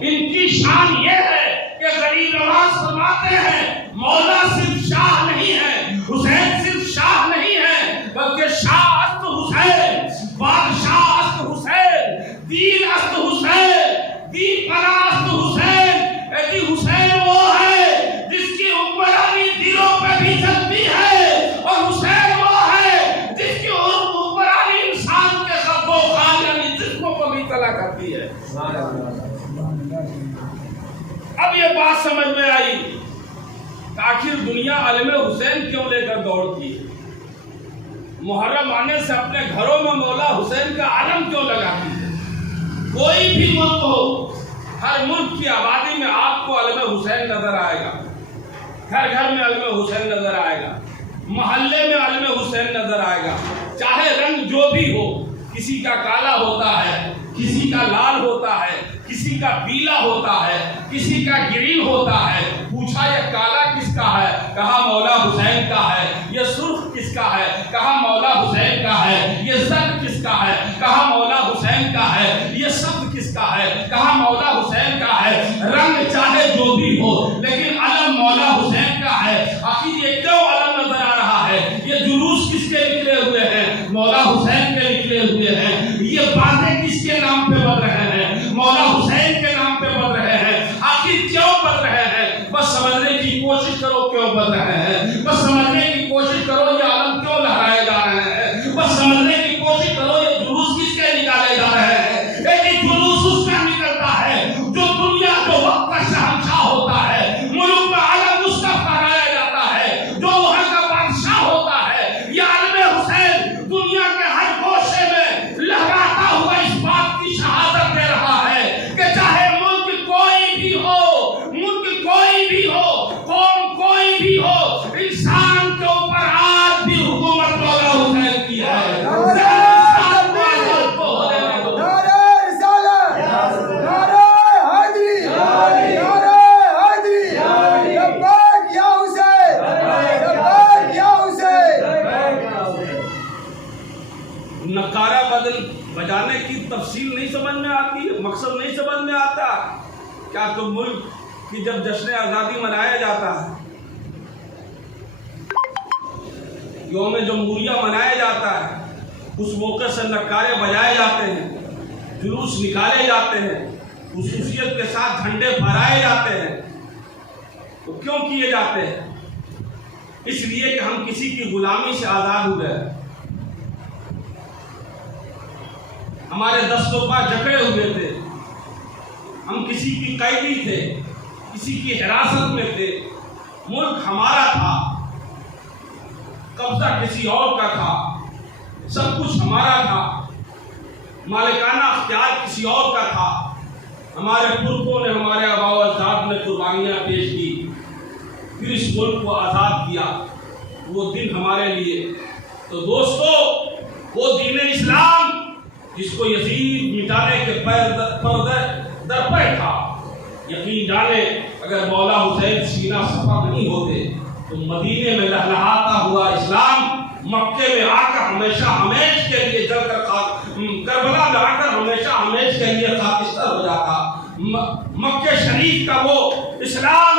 ان کی شان یہ ہے کہ غریب نواز فرماتے ہیں مولا صرف شاہ نہیں ہے، حسین صرف شاہ نہیں ہے، بلکہ شاہ است حسین، بادشاہ است حسین، دین است حسین، دین پرست حسین۔ حسین وہ ہے جس کی حکمرانی دلوں پہ بھی چلتی ہے، اور حسین وہ ہے جس کی حکمرانی انسان کے قلب و خان یعنی جسموں کو بھی تلا کرتی ہے۔ اب یہ بات سمجھ میں آئی کہ آخر دنیا عالم حسین کیوں لے کر دوڑتی ہے، محرم آنے سے اپنے گھروں میں مولا حسین کا عالم کیوں لگاتی ہے۔ کوئی بھی ملک ہو، ہر ملک کی آبادی میں آپ کو علم حسین نظر آئے گا، گھر گھر میں علم حسین نظر آئے گا، محلے میں علم حسین نظر آئے گا، چاہے رنگ جو بھی ہو، کسی کا کالا ہوتا ہے، کسی کا لال ہوتا ہے، کسی کا پیلا ہوتا ہے، کسی کا گرین ہوتا ہے۔ پوچھا یہ کالا کس کا ہے، کہا مولا حسین کا ہے۔ یہ سرخ کس کا ہے، کہا مولا حسین کا ہے۔ یہ زرد کس کا ہے، کہا مولا حسین کا ہے۔ یہ سبز کس کا ہے، کہا مولا حسین کا ہے۔ رنگ چاہے جو بھی ہو لیکن علم مولا حسین کا ہے۔ آخر یہ کیوں علم نظر آ رہا ہے؟ یہ جلوس کس کے نکلے ہوئے ہیں؟ مولا حسین کے نکلے ہوئے ہیں۔ یہ باتیں کس کے نام پہ بن رہے ہیں؟ مولا حسین کے نام پہ بن رہے ہیں۔ آخر کیوں بن رہے ہیں؟ بس سمجھنے کی کوشش کرو کیوں بن رہے ہیں، بس سمجھنے کی کوشش کرو یہ علم کیوں لہرائے جا رہے ہیں، بس سمجھنے کی کوشش کرو یہ جلوس کس کے نکالے جا رہے ہیں۔ لیکن جلوس اس کا نکلتا ہے جو دنیا جو وقت کا شہنشاہ ہوتا ہے، ملک میں علم اس کا پھہرایا جاتا ہے جو وہاں کا بادشاہ ہوتا ہے۔ یہ علم حسین دنیا کے ہر گوشے میں لہراتا ہوا اس بات کی شہادت دے رہا ہے کہ چاہے ملک کوئی بھی ہو، ملک کوئی بھی ہو، قوم کوئی بھی ہو، انسان کے اوپر آج بھی حکومت مولا حسین کی ہے۔ نقارہ بجانے کی تفصیل نہیں سمجھ میں آتی ہے، مقصد نہیں سمجھ میں آتا۔ کیا تو ملک کی جب جشن آزادی منایا جاتا ہے، یوم جمہوریہ منایا جاتا ہے، اس موقع سے نقارے بجائے جاتے ہیں، جلوس نکالے جاتے ہیں، خصوصیت کے ساتھ جھنڈے پھہرائے جاتے ہیں، تو کیوں کیے جاتے ہیں؟ اس لیے کہ ہم کسی کی غلامی سے آزاد ہوئے، ہمارے دست و پا جکڑے ہوئے تھے، ہم کسی کی قیدی تھے، کسی کی حراست میں تھے، ملک ہمارا تھا، قبضہ کسی اور کا تھا، سب کچھ ہمارا تھا، مالکانہ اختیار کسی اور کا تھا۔ ہمارے پرکھوں نے، ہمارے آباء و اجداد نے قربانیاں پیش کی، پھر اس ملک کو آزاد کیا۔ وہ دن ہمارے لیے تو دوستو وہ دین اسلام جس کو یزید مٹانے کے در پہ تھا، یقین جانے اگر مولا حسین سینہ صفا نہیں ہوتے تو مدینے میں لہلہاتا ہوا اسلام مکے میں آ کر ہمیشہ ہمیش کے لیے جل کر کربلا میں آ کر ہمیشہ ہمیش کے لیے خاکستر ہو جاتا۔ مکے شریف کا وہ اسلام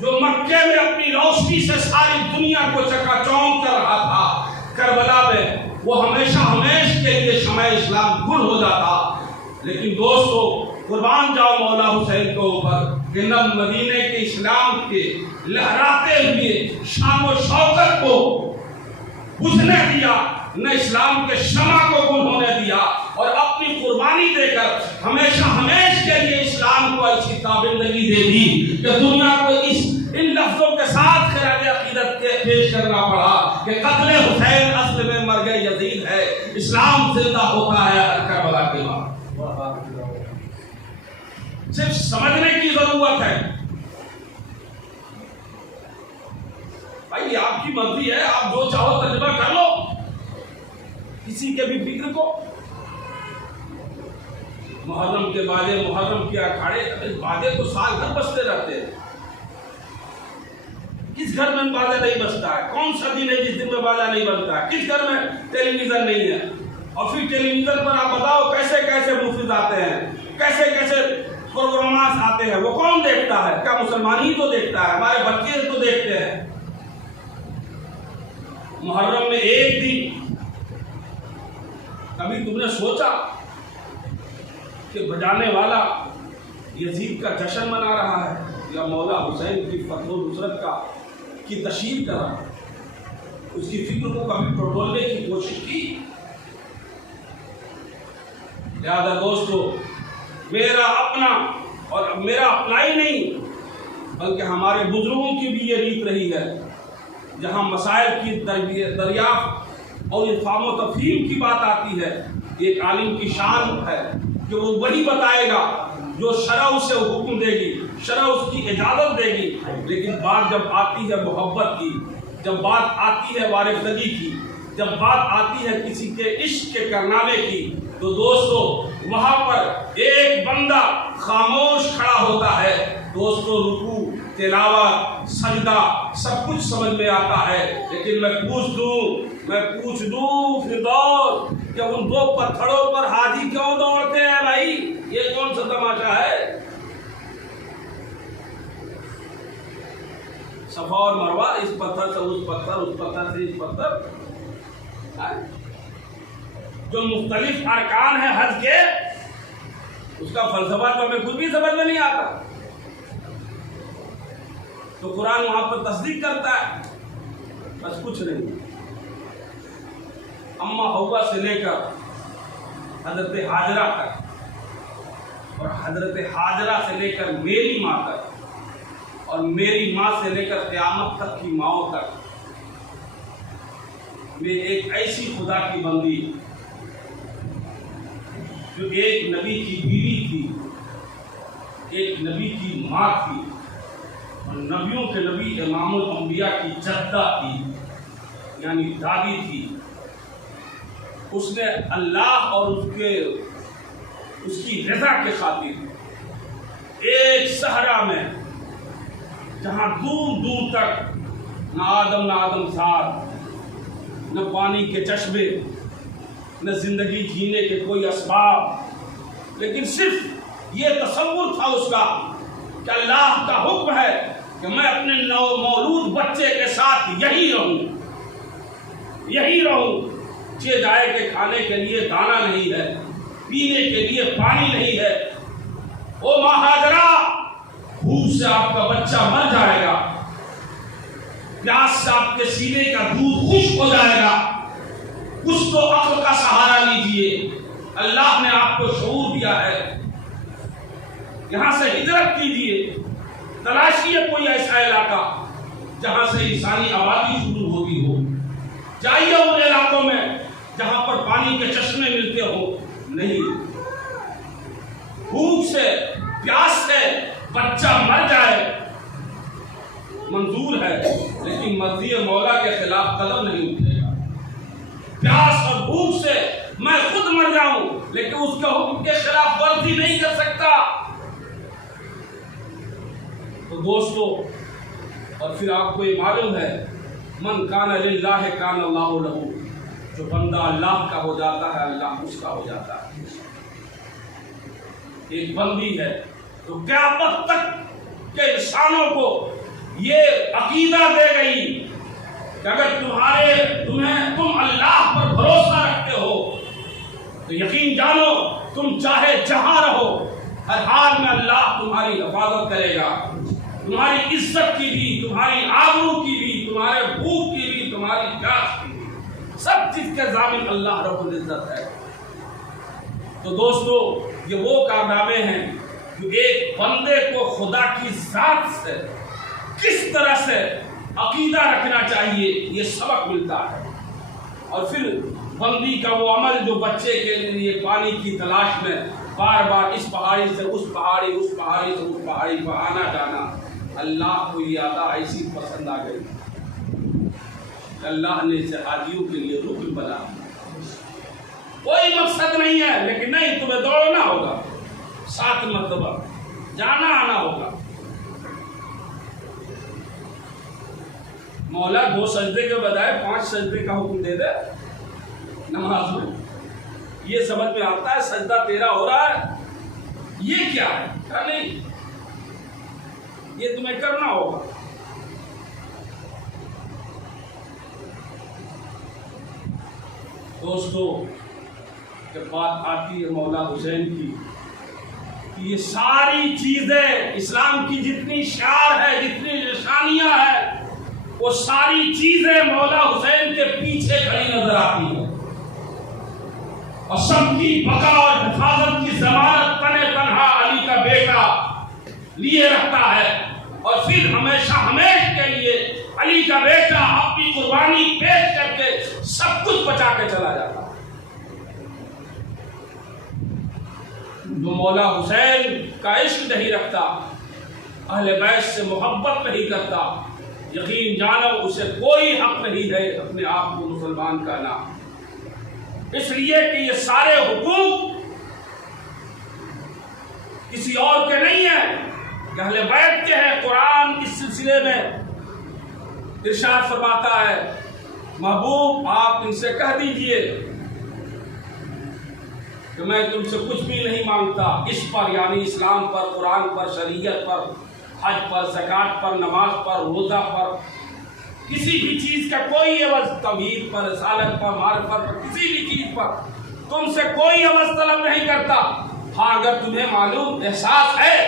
جو مکے میں اپنی روشنی سے ساری دنیا کو چکا چوند کر رہا تھا، کربلا میں وہ ہمیشہ ہمیش کے لیے شمع اسلام گل ہو جاتا۔ لیکن دوستو قربان جاؤ مولا حسین کے اوپر کہ نہ مدینے کے اسلام کے لہراتے ہوئے شان و شوکت کو بجھنے دیا، نہ اسلام کے شمع کو گل ہونے دیا، اور اپنی قربانی دے کر ہمیشہ ہمیش کے لیے اسلام کو ایسی تابندگی دے دی کہ دنیا کو ان لفظوں کے ساتھ خراج عقیدت کے پیش کرنا پڑا کہ قتل حسین اصل میں مرگ یزید ہے، اسلام زندہ ہوتا ہے کربلا کے بعد۔ صرف سمجھنے کی ضرورت ہے۔ بھائی آپ کی مرضی ہے، آپ جو چاہو ترجمہ کر لو، کسی کے بھی فکر کو۔ محرم کے بازے، محرم کے اکھاڑے، بازے تو سال بھر بجتے رہتے ہیں۔ کس گھر میں بازا نہیں بجتا ہے؟ کون سا دن ہے جس دن میں بازا نہیں بجتا ہے؟ کس گھر میں ٹیلی ویژن نہیں ہے؟ اور پھر ٹیلی ویژن پر آپ بتاؤ کیسے کیسے مفید آتے ہیں، کیسے کیسے پروگرامات ہیں وہ کون دیکھتا ہے؟ کیا مسلمان ہی تو دیکھتا ہے؟ ہمارے بچے تو دیکھتے ہیں۔ محرم میں ایک دن کبھی تم نے سوچا کہ بجانے والا یزید کا جشن منا رہا ہے یا مولا حسین کی فتح و نصرت کی تشہیر کر رہا ہے؟ اس کی فکر کو کبھی ٹٹولنے کی کوشش کی؟ لہذا دوستو، میرا اپنا اور میرا اپنا ہی نہیں بلکہ ہمارے بزرگوں کی بھی یہ ریت رہی ہے، جہاں مسائل کی دریافت اور افہام و تفہیم کی بات آتی ہے، ایک عالم کی شان ہے کہ وہ وہی بتائے گا جو شرع اسے حکم دے گی، شرع اس کی اجازت دے گی۔ لیکن بات جب آتی ہے محبت کی، جب بات آتی ہے وارفتگی کی، جب بات آتی ہے کسی کے عشق کے کارنامے کی، تو دوستو وہاں پر ایک بندہ خاموش کھڑا ہوتا ہے۔ دوستو رکوع، تلاوت، سجدہ سب کچھ سمجھ میں آتا ہے، لیکن میں پوچھ دوں فردوس کہ ان دو پتھروں پر حاجی کیوں دوڑتے ہیں بھائی؟ یہ کون سا تماشا ہے؟ صفا اور مروہ، اس پتھر سے اس پتھر، اس پتھر سے اس پتھر، جو مختلف ارکان ہیں حج کے، اس کا فلسفہ تو ہمیں کچھ بھی سمجھ میں نہیں آتا۔ تو قرآن وہاں پر تصدیق کرتا ہے، بس کچھ نہیں۔ اماں حوا سے لے کر حضرت ہاجرہ تک، اور حضرت ہاجرہ سے لے کر میری ماں تک، اور میری ماں سے لے کر قیامت تک کی ماؤں تک، میں ایک ایسی خدا کی بندی جو ایک نبی کی بیوی تھی، ایک نبی کی ماں تھی، اور نبیوں کے نبی امام الانبیاء کی جدہ تھی، یعنی دادی تھی۔ اس نے اللہ اور اس کی رضا کے خاطر ایک صحرا میں، جہاں دور دور تک نہ آدم زاد، نہ پانی کے چشمے، نہ زندگی جینے کے کوئی اسباب، لیکن صرف یہ تصور تھا اس کا کہ اللہ کا حکم ہے کہ میں اپنے نومولود بچے کے ساتھ یہی رہوں۔ یہ جائے کہ کھانے کے لیے دانہ نہیں ہے، پینے کے لیے پانی نہیں ہے۔ او ماں ہاجرہ، بھوک سے آپ کا بچہ مر جائے گا، پیاس سے آپ کے سینے کا دودھ خشک ہو جائے گا، کچھ تو عقل کا سہارا لیجئے۔ اللہ نے آپ کو شعور دیا ہے، یہاں سے ہجرت کیجئے، تلاشیے کوئی ایسا علاقہ جہاں سے انسانی آبادی شروع ہوتی ہو، جائیے ان علاقوں میں جہاں پر پانی کے چشمے ملتے ہو۔ نہیں، بھوک سے، پیاس سے بچہ مر جائے منظور ہے، لیکن مرضی مولا کے خلاف قدم نہیں اٹھے گا۔ پیاس اور بھوک سے میں خود مر جاؤں، لیکن اس کے حکم کے خلاف ورزی نہیں کر سکتا۔ تو دوستو، اور پھر آپ کو یہ معلوم ہے، من کان للہ کان اللہ لہ، جو بندہ اللہ کا ہو جاتا ہے اللہ اس کا ہو جاتا ہے۔ ایک بندی ہے تو قیامت تک کے انسانوں کو یہ عقیدہ دے گئی کہ اگر تم اللہ پر بھروسہ رکھتے ہو تو یقین جانو تم چاہے جہاں رہو، ہر حال میں اللہ تمہاری حفاظت کرے گا، تمہاری عزت کی بھی، تمہاری آبرو کی بھی، تمہارے بھوک کی بھی، تمہاری پیاس کی بھی، سب چیز کے ضامن اللہ رب العزت ہے۔ تو دوستو، یہ وہ کارنامے ہیں جو ایک بندے کو خدا کی ذات سے کس طرح سے عقیدہ رکھنا چاہیے یہ سبق ملتا ہے۔ اور پھر بندی کا وہ عمل جو بچے کے لیے پانی کی تلاش میں بار بار اس پہاڑی سے اس پہاڑی، اس پہاڑی سے اس پہاڑی پر آنا جانا، اللہ کو یہ عطا ایسی پسند آ گئی، اللہ نے اسے حاجیوں کے لیے رکن بنا۔ کوئی مقصد نہیں ہے، لیکن نہیں، تمہیں دوڑنا ہوگا، 7 مرتبہ جانا آنا ہوگا۔ مولا 2 سجدے کے بجائے 5 سجدے کا حکم دے دے نماز میں، یہ سمجھ میں آتا ہے سجدہ تیرا ہو رہا ہے، یہ کیا ہے؟ کہا نہیں، یہ تمہیں کرنا ہوگا۔ دوستو جب بات آتی ہے مولا حسین کی، یہ ساری چیزیں اسلام کی جتنی شعار ہے، جتنی نشانیاں ہیں، وہ ساری چیزیں مولا حسین کے پیچھے کھڑی نظر آتی ہیں، اور سب کی بقا اور حفاظت کی ضمانت تنہا علی کا بیٹا لیے رکھتا ہے، اور پھر ہمیشہ ہمیشہ کے لیے علی کا بیٹا اپنی قربانی پیش کر کے سب کچھ بچا کے چلا جاتا ہے۔ جو مولا حسین کا عشق نہیں رکھتا، اہل بیت سے محبت نہیں کرتا، یقین جانو اسے کوئی حق نہیں ہے اپنے آپ کو مسلمان کہنا، اس لیے کہ یہ سارے حقوق کسی اور کے نہیں ہیں، اہل بیت کے ہیں۔ قرآن اس سلسلے میں ارشاد فرماتا ہے، محبوب آپ ان سے کہہ دیجئے کہ میں تم سے کچھ بھی نہیں مانگتا، اس پر یعنی اسلام پر، قرآن پر، شریعت پر، حج پر، زکوٰۃ پر، نماز پر، روزہ پر، کسی بھی چیز کا کوئی عوض، توحید پر، رسالت پر، معرفت پر، کسی بھی چیز پر تم سے کوئی عوض طلب نہیں کرتا۔ ہاں اگر تمہیں معلوم احساس ہے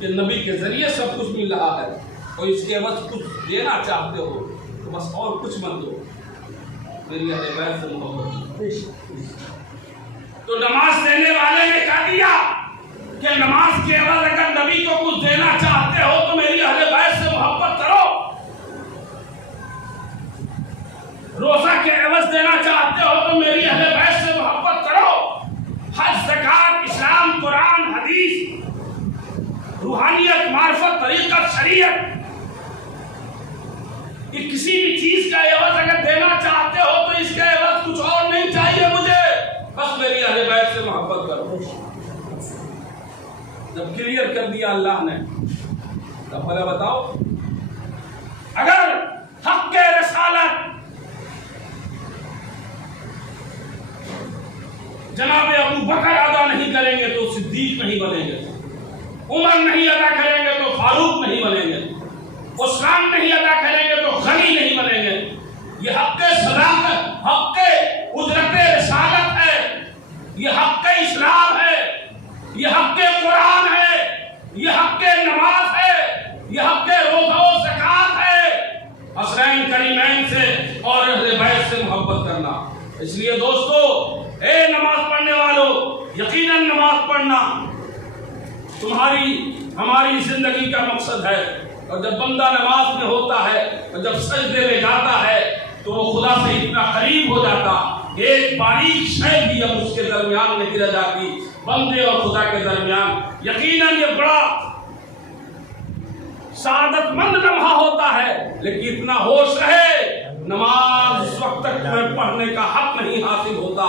کہ نبی کے ذریعے سب کچھ مل رہا ہے اور اس کے عوض کچھ دینا چاہتے ہو تو بس اور کچھ مت دو، میری اہل بیت سے محبت۔ تو نماز دینے والے نے کہا دیا کہ نماز کے عوض اگر نبی کو کچھ دینا چاہتے ہو تو میری اہل بیت سے محبت کرو، روزہ کے عوض دینا چاہتے ہو تو میری اہل بیت سے محبت کرو، حج، زکوٰۃ، اسلام، قرآن، حدیث، روحانیت، معرفت، طریقت، شریعت، یہ کسی بھی چیز کا عوض اگر دینا چاہتے ہو تو اس کے عوض کچھ اور نہیں چاہیے مجھے، بس میری اہل بیت سے محبت کرو۔ جب کلیئر کر دیا اللہ نے، تب بھلا بتاؤ اگر حق کے رسالت جناب ابو بکر ادا نہیں کریں گے تو صدیق نہیں بنیں گے، عمر نہیں ادا کریں گے تو فاروق نہیں بنیں گے، عثمان نہیں ادا کریں گے تو غنی نہیں بنیں گے۔ یہ حق صداقت، حق اجرت رسالت ہے، یہ حق اسلام ہے، یہ حق قرآن ہے، یہ حق نماز ہے، یہ حق روزہ و زکوٰۃ ہے، حسنین کریمین سے اور اہل بیت سے محبت کرنا۔ اس لیے دوستو، اے نماز پڑھنے والوں، یقیناً نماز پڑھنا تمہاری ہماری زندگی کا مقصد ہے، اور جب بندہ نماز میں ہوتا ہے اور جب سجدے میں جاتا ہے تو وہ خدا سے اتنا قریب ہو جاتا، ایک باریک شے بھی اب اس کے درمیان میں گر جاتی، بندے اور خدا کے درمیان۔ یقیناً یہ بڑا سعادت مند لمحہ ہوتا ہے، لیکن اتنا ہوش رہے نماز اس وقت تک تمہیں پڑھنے کا حق نہیں حاصل ہوتا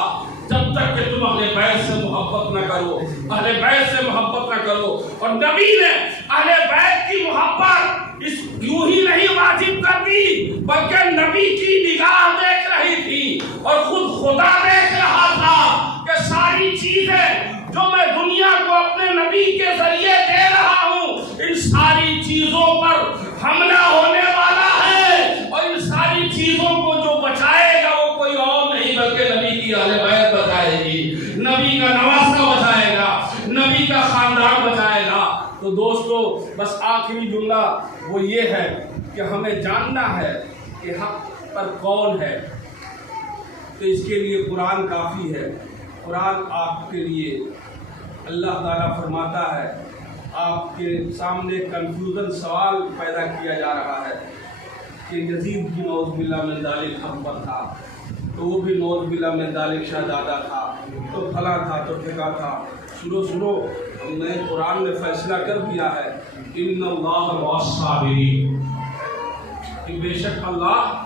جب تک کہ تم اہل بیت سے محبت نہ کرو، اہل بیت سے محبت نہ کرو۔ اور نبی نے اہل بیت کی محبت اس یوں ہی نہیں واجب کر دی، بلکہ نبی کی نگاہ دیکھ رہی تھی اور خود خدا دیکھ رہا تھا کہ ساری چیزیں جو میں دنیا کو اپنے نبی کے ذریعے دے رہا ہوں، ان ساری چیزوں پر حملہ ہونے والا ہے، اور ان ساری چیزوں کو جو بچائے گا وہ کوئی اور نہیں بلکہ نبی کی اہل بیت بچائے گی، نبی کا نواسہ بچائے گا، نبی کا خاندان بچائے گا۔ تو دوستو، بس آخری جملہ وہ یہ ہے کہ ہمیں جاننا ہے کہ حق پر کون ہے، تو اس کے لیے قرآن کافی ہے۔ قرآن آپ کے لیے اللہ تعالیٰ فرماتا ہے، آپ کے سامنے کنفیوژن سوال پیدا کیا جا رہا ہے کہ یزید بھی نعوذ باللہ من ذالک حق پر تھا، تو وہ بھی نعوذ باللہ من ذالک شہزادہ تھا، تو پھلا تھا، تو ٹھیکا تھا۔ سنو، ہم نے قرآن میں فیصلہ کر دیا ہے، ان اللہ مع الصابرین، کہ بے شک اللہ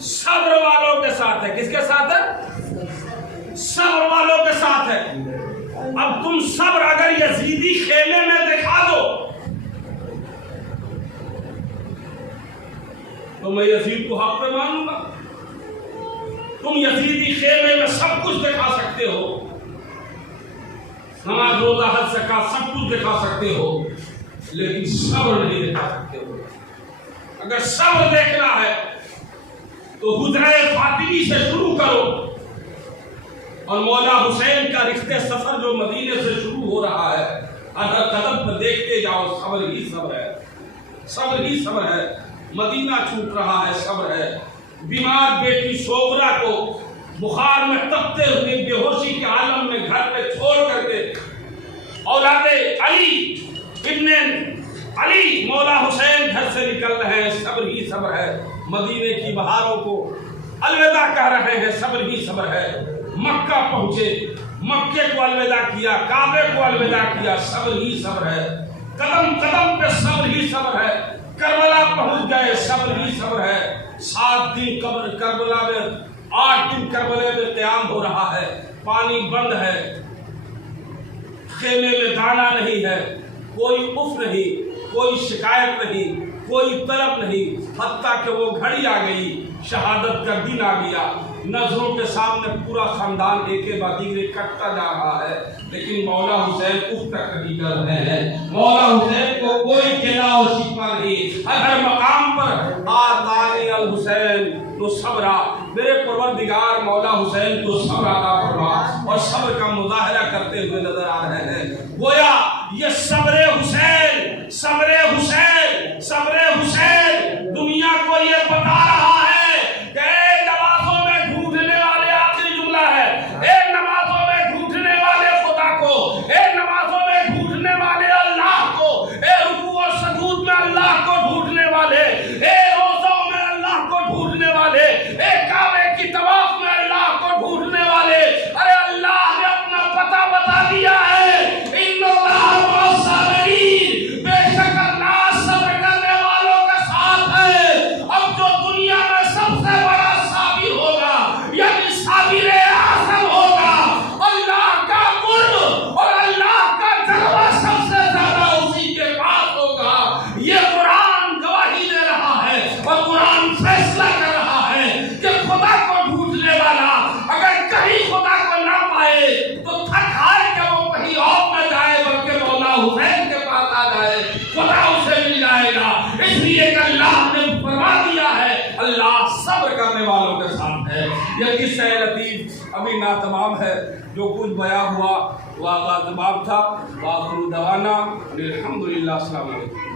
صبر والوں کے ساتھ ہے۔ کس کے ساتھ ہے؟ صبر والوں کے ساتھ ہے۔ اب تم صبر اگر یزیدی خیمے میں دکھا دو تو میں یزید کو حق پہ مانوں گا۔ تم یزیدی خیمے میں سب کچھ دکھا سکتے ہو، نماز، روزہ، حج، زکوٰۃ سب کچھ دکھا سکتے ہو، لیکن صبر نہیں دکھا سکتے ہو۔ اگر صبر دیکھنا ہے تو حجرہ فاطمی سے شروع کرو، اور مولا حسین کا رشتے سفر جو مدینے سے شروع ہو رہا ہے، ہر قدم پر دیکھتے جاؤ، صبر ہی صبر ہے، صبر ہی صبر ہے۔ مدینہ چھوٹ رہا ہے، صبر ہے۔ بیمار بیٹی شوبرا کو بخار میں تپتے ہوئے بے ہوشی کے عالم میں گھر پہ چھوڑ کر کے اولاد علی ابن علی مولا حسین گھر سے نکل رہے ہیں، صبر ہی صبر ہے۔ مدینے کی بہاروں کو الوداع کہہ رہے ہیں، صبر ہی صبر ہے۔ مکہ پہنچے، مکے کو الوداع کیا، کعبے کو الوداع کیا، صبر ہی صبر ہے۔ قدم قدم پہ صبر ہی صبر ہے۔ کربلا پہنچ گئے، صبر ہی صبر ہے۔ 7 دن کربلا میں، 8 دن کربلا میں قیام ہو رہا ہے، پانی بند ہے، خیمے میں دانا نہیں ہے، کوئی اف نہیں، کوئی شکایت نہیں، کوئی طلب نہیں، حتیٰ کہ وہ گھڑی آ گئی، شہادت کا دن آ گیا، نظروں کے سامنے پورا خاندان ایک کے بعد دیگرے کٹتا جا رہا ہے، لیکن مولا حسین اف تک نہیں کر رہے ہیں۔ مولا حسین کو کوئی گلا و شکوہ نہیں۔ ہر مقام پر آتانی الحسین تو صبرا، میرے پروردگار مولا حسین کو صبر عطا فرما، اور صبر کا مظاہرہ کرتے ہوئے نظر آ رہے ہیں۔ گویا یہ صبر حسین، صبر حسین، صبر حسین دنیا کو یہ بتا رہا ہے کہ اے نمازوں میں ڈھونڈنے والے، آخری جملہ ہے، اے نمازوں میں ڈھونڈنے والے خدا کو، اے نمازوں میں ڈھونڈنے والے اللہ کو، اے رکوع و سجود میں اللہ کو ڈھونڈنے والے، اے روزوں میں اللہ کو ڈھونڈنے والے، اے کعبے کی طواف میں اللہ کو ڈھونڈنے والے، ارے اللہ نے اپنا پتہ بتا دیا ہے۔ ان اللہ مع الصابرین، بے شک اللہ صبر کرنے والوں کے ساتھ ہے۔ اب جو دنیا میں سب سے بڑا صابر ہوگا، یعنی صابر اعظم ہوگا، اللہ کا قرب اور اللہ کا جلوہ سب سے زیادہ اسی کے پاس ہوگا۔ یہ قرآن گواہی دے رہا ہے، اور قرآن فیصلہ کر رہا ہے کہ خدا کو ڈھونڈنے والا اگر کہیں خدا کو نہ پائے تو تھک ہار کے وہ کہیں اور نہ جائے، بلکہ مولا حسین کے پاس آ جائے، خدا اسے مل جائے گا۔ اس لیے کہ اللہ نے فرما دیا ہے، اللہ صبر کرنے والوں کے ساتھ ہے۔ یہ قصہ لطیف ابھی ناتمام ہے، جو کچھ بیان ہوا وہ آغاز تمام تھا۔ وآخر دعوانا الحمدللہ، السلام علیکم۔